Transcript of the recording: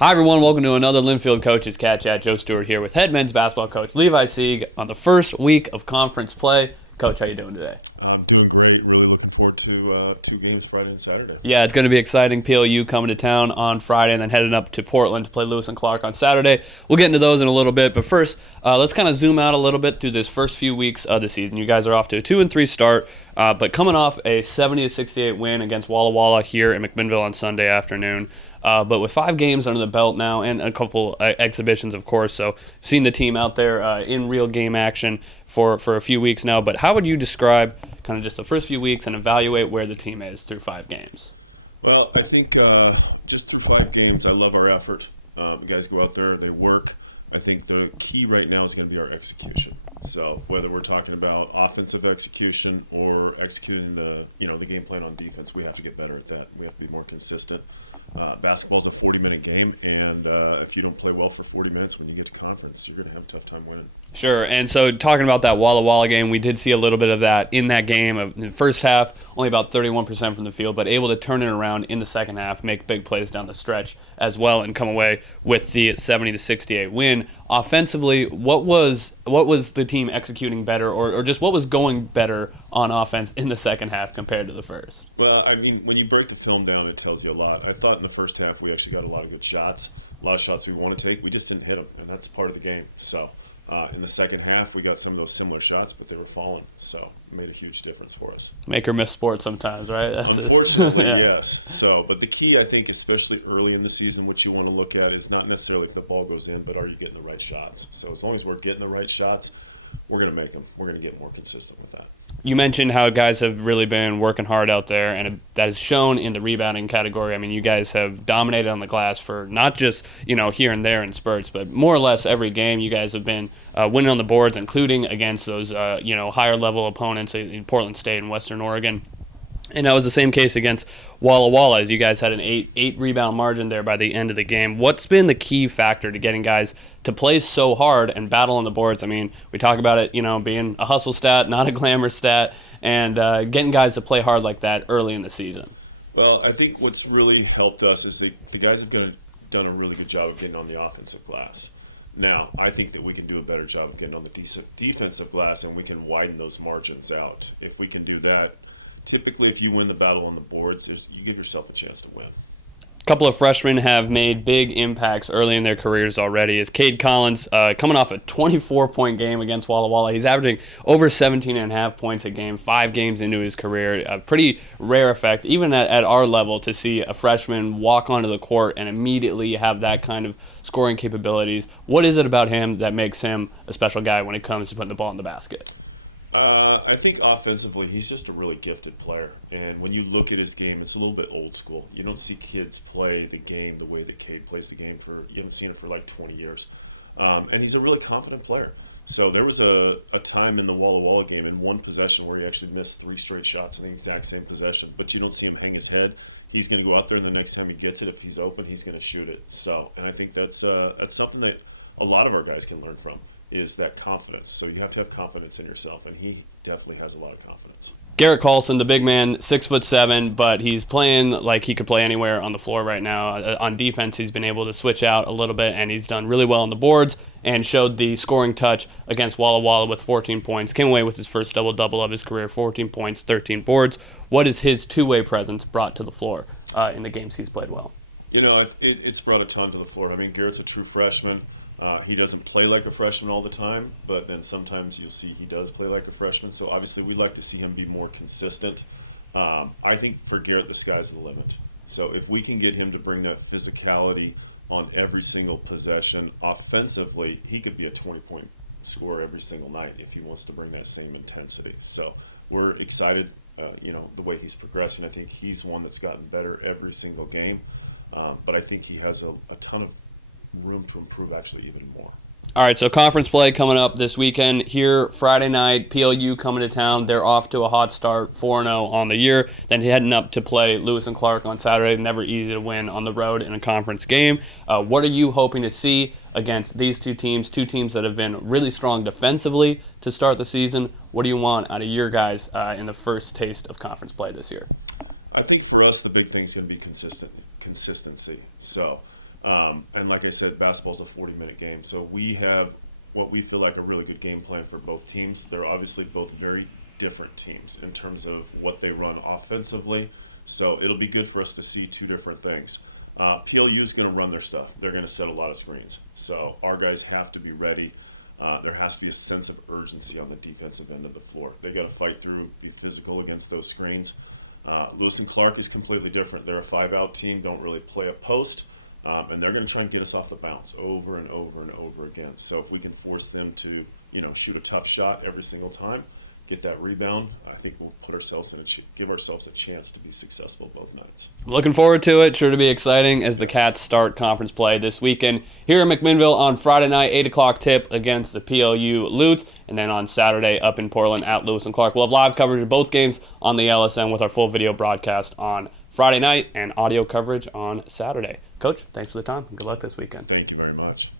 Hi everyone, welcome to another Linfield Coaches CatChat. Joe Stewart here with head men's basketball coach Levi Sieg on the first week of conference play. Coach, how you doing today? I'm doing great. Really looking forward to two games Friday and Saturday. Yeah, it's going to be exciting. PLU coming to town on Friday and then heading up to Portland to play Lewis and Clark on Saturday. We'll get into those in a little bit, but first, let's kind of zoom out a little bit through this first few weeks of the season. You guys are off to a 2-3 start, but coming off a 70-68 win against Walla Walla here in McMinnville on Sunday afternoon. But with 5 games under the belt now and a couple exhibitions, of course, so seen the team out there in real game action for a few weeks now. But how would you describe kind of just the first few weeks and evaluate where the team is through 5 games? Well, I think just through 5 games, I love our effort. The guys go out there, they work. I think the key right now is going to be our execution. So whether we're talking about offensive execution or executing the game plan on defense, we have to get better at that. We have to be more consistent. Basketball's a 40-minute game, and if you don't play well for 40 minutes when you get to conference, you're going to have a tough time winning. Sure, and so talking about that Walla Walla game, we did see a little bit of that in that game. In the first half, only about 31% from the field, but able to turn it around in the second half, make big plays down the stretch as well, and come away with the 70-68 win. Offensively, what was the team executing better, or just what was going better on offense in the second half compared to the first? Well, I mean, when you break the film down, it tells you a lot. I thought in the first half we actually got a lot of good shots, a lot of shots we want to take. We just didn't hit them, and that's part of the game. So in the second half, we got some of those similar shots, but they were falling, so it made a huge difference for us. Make or miss sports sometimes, right? Unfortunately, yeah. Yes. So, but the key, I think, especially early in the season, what you want to look at is not necessarily if the ball goes in, but are you getting the right shots? So as long as we're getting the right shots, we're going to make them. We're going to get more consistent with that. You mentioned how guys have really been working hard out there, and that is shown in the rebounding category. I mean, you guys have dominated on the glass for not just, here and there in spurts, but more or less every game you guys have been winning on the boards, including against those, higher-level opponents in Portland State and Western Oregon. And that was the same case against Walla Walla, as you guys had an 8 rebound margin there by the end of the game. What's been the key factor to getting guys to play so hard and battle on the boards? I mean, we talk about it, being a hustle stat, not a glamour stat, and getting guys to play hard like that early in the season. Well, I think what's really helped us is the guys have done a really good job of getting on the offensive glass. Now, I think that we can do a better job of getting on the defensive glass, and we can widen those margins out. If we can do that, typically, if you win the battle on the boards, you give yourself a chance to win. A couple of freshmen have made big impacts early in their careers already. Is Cade Collins coming off a 24-point game against Walla Walla. He's averaging over 17.5 points a game, 5 games into his career. A pretty rare effect, even at our level, to see a freshman walk onto the court and immediately have that kind of scoring capabilities. What is it about him that makes him a special guy when it comes to putting the ball in the basket? I think offensively, he's just a really gifted player. And when you look at his game, it's a little bit old school. You don't see kids play the game the way that Cade plays the game. You haven't seen it for like 20 years. And he's a really confident player. So there was a time in the Walla Walla game in one possession where he actually missed 3 straight shots in the exact same possession. But you don't see him hang his head. He's going to go out there, and the next time he gets it, if he's open, he's going to shoot it. So, and I think that's something that a lot of our guys can learn from, is that confidence. So you have to have confidence in yourself, and he definitely has a lot of confidence. Garrett Carlson, the big man, 6'7", but he's playing like he could play anywhere on the floor right now. On defense, he's been able to switch out a little bit, and he's done really well on the boards and showed the scoring touch against Walla Walla with 14 points. Came away with his first double-double of his career, 14 points, 13 boards. What has his two-way presence brought to the floor in the games he's played well? It's brought a ton to the floor. I mean, Garrett's a true freshman. He doesn't play like a freshman all the time, but then sometimes you'll see he does play like a freshman. So obviously we'd like to see him be more consistent. I think for Garrett, the sky's the limit. So if we can get him to bring that physicality on every single possession offensively, he could be a 20-point scorer every single night if he wants to bring that same intensity. So we're excited, the way he's progressing. I think he's one that's gotten better every single game, but I think he has a ton of room to improve actually even more. All right, so conference play coming up this weekend here Friday night. PLU coming to town. They're off to a hot start, 4-0 on the year. Then heading up to play Lewis and Clark on Saturday. Never easy to win on the road in a conference game. What are you hoping to see against these two teams that have been really strong defensively to start the season? What do you want out of your guys in the first taste of conference play this year? I think for us the big thing is going to be consistency. So And like I said, basketball's a 40-minute game. So we have what we feel like a really good game plan for both teams. They're obviously both very different teams in terms of what they run offensively. So it'll be good for us to see two different things. PLU is going to run their stuff. They're going to set a lot of screens. So our guys have to be ready. There has to be a sense of urgency on the defensive end of the floor. They got to fight through, be physical against those screens. Lewis and Clark is completely different. They're a 5-out team, don't really play a post, and they're going to try and get us off the bounce over and over and over again. So if we can force them to, shoot a tough shot every single time, get that rebound, I think we'll put ourselves give ourselves a chance to be successful both nights. I'm looking forward to it. Sure to be exciting as the Cats start conference play this weekend here in McMinnville on Friday night, 8 o'clock tip against the PLU Lutes, and then on Saturday up in Portland at Lewis and Clark. We'll have live coverage of both games on the LSN with our full video broadcast on Friday night and audio coverage on Saturday. Coach, thanks for the time. Good luck this weekend. Thank you very much.